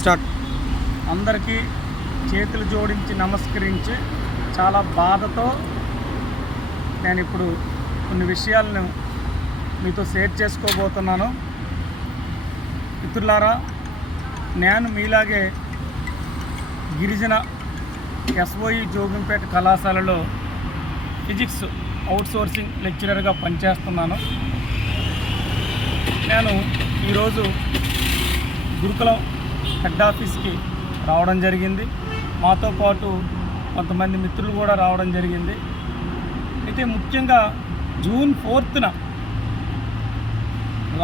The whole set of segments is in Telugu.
స్టార్ట్. అందరికీ చేతులు జోడించి నమస్కరించి చాలా బాధతో నేను ఇప్పుడు కొన్ని విషయాలను మీతో షేర్ చేసుకోబోతున్నాను. మిత్రులారా, నేను మీలాగే గిరిజన ఎస్ఓఈ జోగంపేట కళాశాలలో ఫిజిక్స్ అవుట్సోర్సింగ్ లెక్చరర్గా పనిచేస్తున్నాను. నేను ఈరోజు గురుకులం హెడ్ ఆఫీస్కి రావడం జరిగింది. మాతో పాటు కొంతమంది మిత్రులు కూడా రావడం జరిగింది. అయితే ముఖ్యంగా జూన్ 4న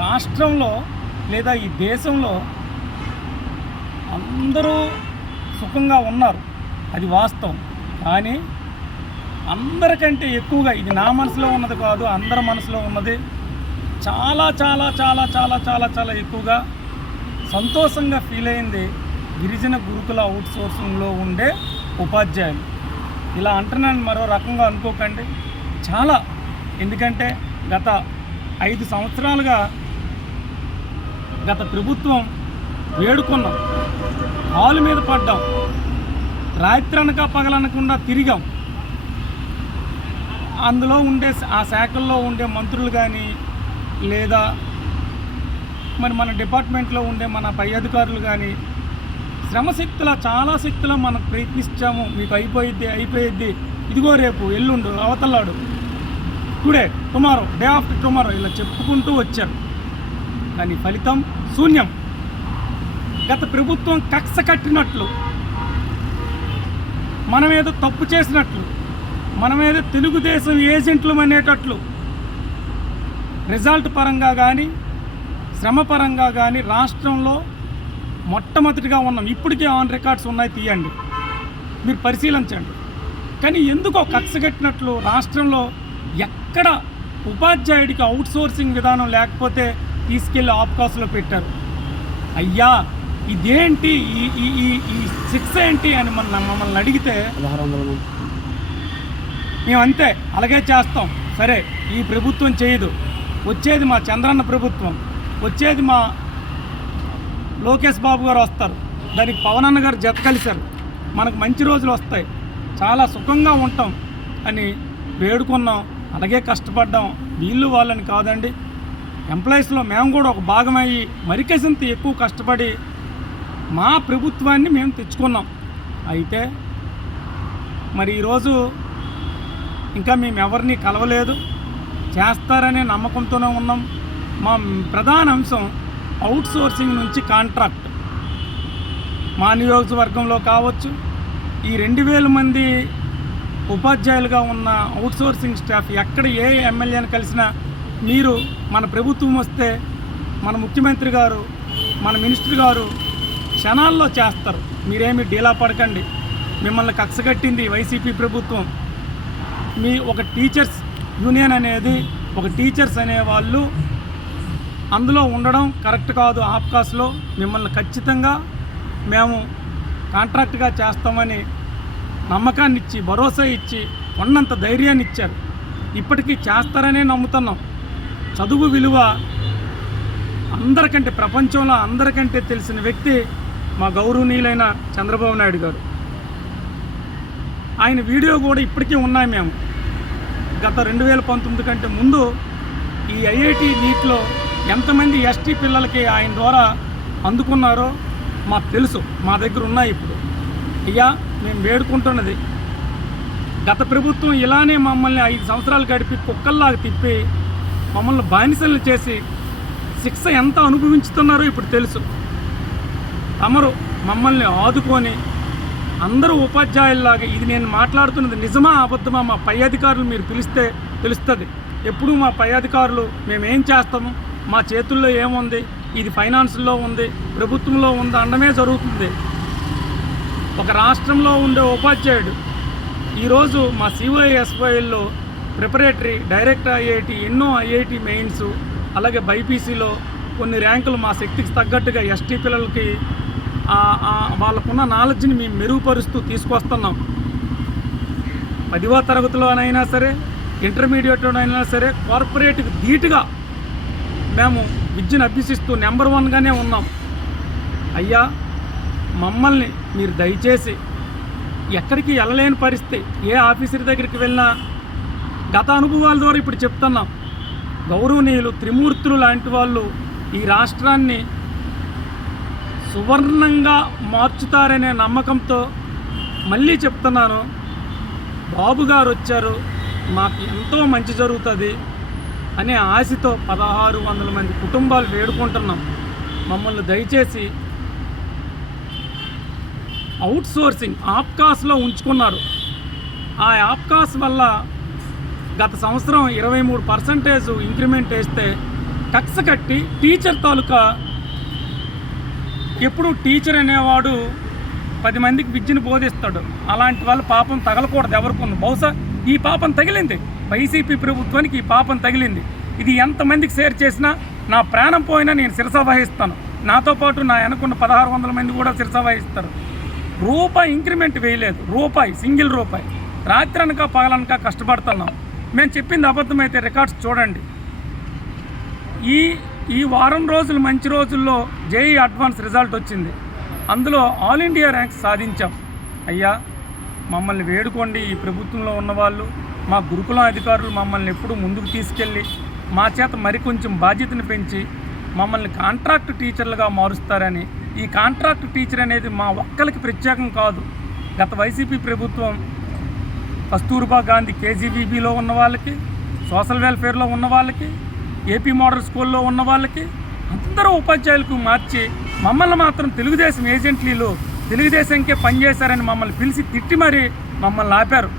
రాష్ట్రంలో లేదా ఈ దేశంలో అందరూ సుఖంగా ఉన్నారు, అది వాస్తవం. కానీ అందరికంటే ఎక్కువగా, ఇది నా మనసులో ఉన్నది కాదు, అందరి మనసులో ఉన్నది, చాలా చాలా చాలా చాలా చాలా చాలా ఎక్కువగా సంతోషంగా ఫీల్ అయింది గిరిజన గురుకుల అవుట్సోర్సింగ్లో ఉండే ఉపాధ్యాయులు. ఇలా అంటున్నాను, మరో రకంగా అనుకోకండి. చాలా, ఎందుకంటే గత 5 సంవత్సరాలుగా గత ప్రభుత్వం వేడుకున్నాం, హాలు మీద పడ్డాం, రాత్రనక పగలనకుండా తిరిగాం. అందులో ఉండే ఆ శాఖల్లో ఉండే మంత్రులు కానీ లేదా మరి మన డిపార్ట్మెంట్లో ఉండే మన పై అధికారులు కానీ శ్రమశక్తుల చాలా శక్తుల మనం ప్రయత్నించాము. మీకు అయిపోయిద్ది, ఇదిగో రేపు, ఎల్లుండు, అవతలాడు, today, tomorrow, day after tomorrow ఇలా చెప్పుకుంటూ వచ్చారు. కానీ ఫలితం శూన్యం. గత ప్రభుత్వం కక్ష కట్టినట్లు, మనమేదో తప్పు చేసినట్లు, మనమేదో తెలుగుదేశం ఏజెంట్లు అనేటట్లు రిజల్ట్ పరంగా కానీ శ్రమ పరంగా కానీ రాష్ట్రంలో మొట్టమొదటిగా ఉన్నాం. ఇప్పటికే ఆన్ రికార్డ్స్ ఉన్నాయి, తీయండి, మీరు పరిశీలించండి. కానీ ఎందుకో కక్ష కట్టినట్లు రాష్ట్రంలో ఎక్కడ ఉపాధ్యాయుడికి అవుట్సోర్సింగ్ విధానం లేకపోతే తీసుకెళ్ళి ఆప్కాస్లో పెట్టారు. అయ్యా ఇదేంటి, ఈ శిక్ష ఏంటి అని మమ్మల్ని అడిగితే మేము అంతే అలాగే చేస్తాం. సరే, ఈ ప్రభుత్వం చేయదు, వచ్చేది మా చంద్రన్న ప్రభుత్వం, వచ్చేది మా లోకేష్ బాబు గారు వస్తారు, దానికి పవన్ అన్న గారు జత కలిశారు, మనకు మంచి రోజులు వస్తాయి, చాలా సుఖంగా ఉంటాం అని వేడుకున్నాం. అలాగే కష్టపడ్డాం. వీళ్ళు వాళ్ళని కాదండి, ఎంప్లాయీస్లో మేము కూడా ఒక భాగమయ్యి మరికసంత ఎక్కువ కష్టపడి మా ప్రభుత్వాన్ని మేము తెచ్చుకున్నాం. అయితే మరి ఈరోజు ఇంకా మేము ఎవరిని కలవలేదు, చేస్తారనే నమ్మకంతోనే ఉన్నాం. మా ప్రధాన అంశం అవుట్సోర్సింగ్ నుంచి కాంట్రాక్ట్. మా నియోజకవర్గంలో కావచ్చు, ఈ 2000 మంది ఉపాధ్యాయులుగా ఉన్న అవుట్సోర్సింగ్ స్టాఫ్ ఎక్కడ ఏ ఎమ్మెల్యేని కలిసినా మీరు మన ప్రభుత్వం వస్తే మన ముఖ్యమంత్రి గారు, మన మినిస్టర్ గారు క్షణాల్లో చేస్తారు, మీరేమి డీలా పడకండి. మిమ్మల్ని కక్షగట్టింది వైసీపీ ప్రభుత్వం. మీ ఒక టీచర్స్ యూనియన్ అనేది, ఒక టీచర్స్ అనేవాళ్ళు అందులో ఉండడం కరెక్ట్ కాదు. ఆప్కాస్లో మిమ్మల్ని ఖచ్చితంగా మేము కాంట్రాక్ట్గా చేస్తామని నమ్మకాన్ని ఇచ్చి, భరోసా ఇచ్చి, ఉన్నంత ధైర్యాన్ని ఇచ్చారు. ఇప్పటికీ చేస్తారనే నమ్ముతున్నాం. చదువు విలువ అందరికంటే, ప్రపంచంలో అందరికంటే తెలిసిన వ్యక్తి మా గౌరవనీయులైన చంద్రబాబు నాయుడు గారు. ఆయన వీడియో కూడా ఇప్పటికీ ఉన్నాయి. మేము గత 2019 కంటే ముందు ఈ ఐఐటి నీట్లో ఎంతమంది ఎస్టీ పిల్లలకి ఆయన ద్వారా అందుకున్నారో మాకు తెలుసు, మా దగ్గర ఉన్నాయి. ఇప్పుడు అయ్యా మేము వేడుకుంటున్నది, గత ప్రభుత్వం ఇలానే మమ్మల్ని 5 సంవత్సరాలు గడిపి కుక్కల్లాగా తిప్పి మమ్మల్ని బానిసలు చేసి శిక్ష ఎంత అనుభవించుతున్నారో ఇప్పుడు తెలుసు. తమరు మమ్మల్ని ఆదుకొని అందరూ ఉపాధ్యాయుల్లాగా, ఇది నేను మాట్లాడుతున్నది నిజమా అబద్ధమా మా పై అధికారులు మీరు పిలిస్తే తెలుస్తుంది. ఎప్పుడు మా పై అధికారులు మేమేం చేస్తాము, మా చేతుల్లో ఏముంది, ఇది ఫైనాన్స్లో ఉంది, ప్రభుత్వంలో ఉంది అనడమే జరుగుతుంది. ఒక రాష్ట్రంలో ఉండే ఉపాధ్యాయుడు ఈరోజు మా సిఓఎస్ఓఎల్లో ప్రిపరేటరీ, డైరెక్ట్ ఐఐటి, ఎన్నో ఐఐటి మెయిన్స్, అలాగే బైపీసీలో కొన్ని ర్యాంకులు మా శక్తికి తగ్గట్టుగా ఎస్టీ పిల్లలకి వాళ్ళకున్న నాలెడ్జ్ని మేము మెరుగుపరుస్తూ తీసుకొస్తున్నాం. 10వ తరగతిలోనైనా సరే, ఇంటర్మీడియట్లోనైనా సరే కార్పొరేట్కి ధీటుగా మేము విద్యను అభ్యసిస్తూ నెంబర్ 1గానే ఉన్నాం. అయ్యా మమ్మల్ని మీరు దయచేసి ఎక్కడికి వెళ్ళలేని పరిస్థితి, ఏ ఆఫీసర్ దగ్గరికి వెళ్ళినా గత అనుభవాల ద్వారా ఇప్పుడు చెప్తున్నాం. గౌరవనీయులు త్రిమూర్తులు లాంటి వాళ్ళు ఈ రాష్ట్రాన్ని సువర్ణంగా మార్చుతారనే నమ్మకంతో మళ్ళీ చెప్తున్నాను, బాబు గారు వచ్చారు, మాకు ఎంతో మంచి జరుగుతుంది అనే ఆశతో 1600 మంది కుటుంబాలు వేడుకుంటున్నాం. మమ్మల్ని దయచేసి అవుట్సోర్సింగ్ ఆప్కాస్లో ఉంచుకున్నారు. ఆ ఆప్కాస్ వల్ల గత సంవత్సరం 23% ఇంక్రిమెంట్ వేస్తే కక్ష కట్టి టీచర్ తాలూకా, ఎప్పుడు టీచర్ అనేవాడు 10 మందికి విద్యను బోధిస్తాడు. అలాంటి వాళ్ళు పాపం తగలకూడదు ఎవరికొన్న. బహుశా ఈ పాపం తగిలింది వైసీపీ ప్రభుత్వానికి, ఈ పాపం తగిలింది. ఇది ఎంతమందికి షేర్ చేసినా నా ప్రాణం పోయినా నేను శిరస వహిస్తాను. నాతో పాటు నా వెనకున్న 1600 మంది కూడా శిరస వహిస్తారు. రూపాయి ఇంక్రిమెంట్ వేయలేదు, సింగిల్ రూపాయి. రాత్రనక పగలనక కష్టపడుతున్నాం. మేము చెప్పింది అబద్ధమైతే రికార్డ్స్ చూడండి. ఈ వారం రోజులు మంచి రోజుల్లో జేఈ అడ్వాన్స్ రిజల్ట్ వచ్చింది. అందులో ఆల్ ఇండియా ర్యాంక్స్ సాధించాం. అయ్యా మమ్మల్ని వేడుకోండి. ఈ ప్రభుత్వంలో ఉన్నవాళ్ళు, మా గురుకులం అధికారులు మమ్మల్ని ఎప్పుడూ ముందుకు తీసుకెళ్ళి మా చేత మరికొంచెం బాధ్యతను పెంచి మమ్మల్ని కాంట్రాక్ట్ టీచర్లుగా మారుస్తారని. ఈ కాంట్రాక్ట్ టీచర్ అనేది మా ఒక్కరికి ప్రత్యేకం కాదు. గత వైసీపీ ప్రభుత్వం కస్తూర్బా గాంధీ కేజీబీబీలో ఉన్న వాళ్ళకి, సోషల్ వెల్ఫేర్లో ఉన్న వాళ్ళకి, ఏపీ మోడల్ స్కూల్లో ఉన్న వాళ్ళకి అందరూ ఉపాధ్యాయులకు మార్చి మమ్మల్ని మాత్రం తెలుగుదేశం ఏజెంట్లీలు తెలుగుదేశంకే పనిచేశారని మమ్మల్ని పిలిచి తిట్టి మరీ మమ్మల్ని ఆపారు.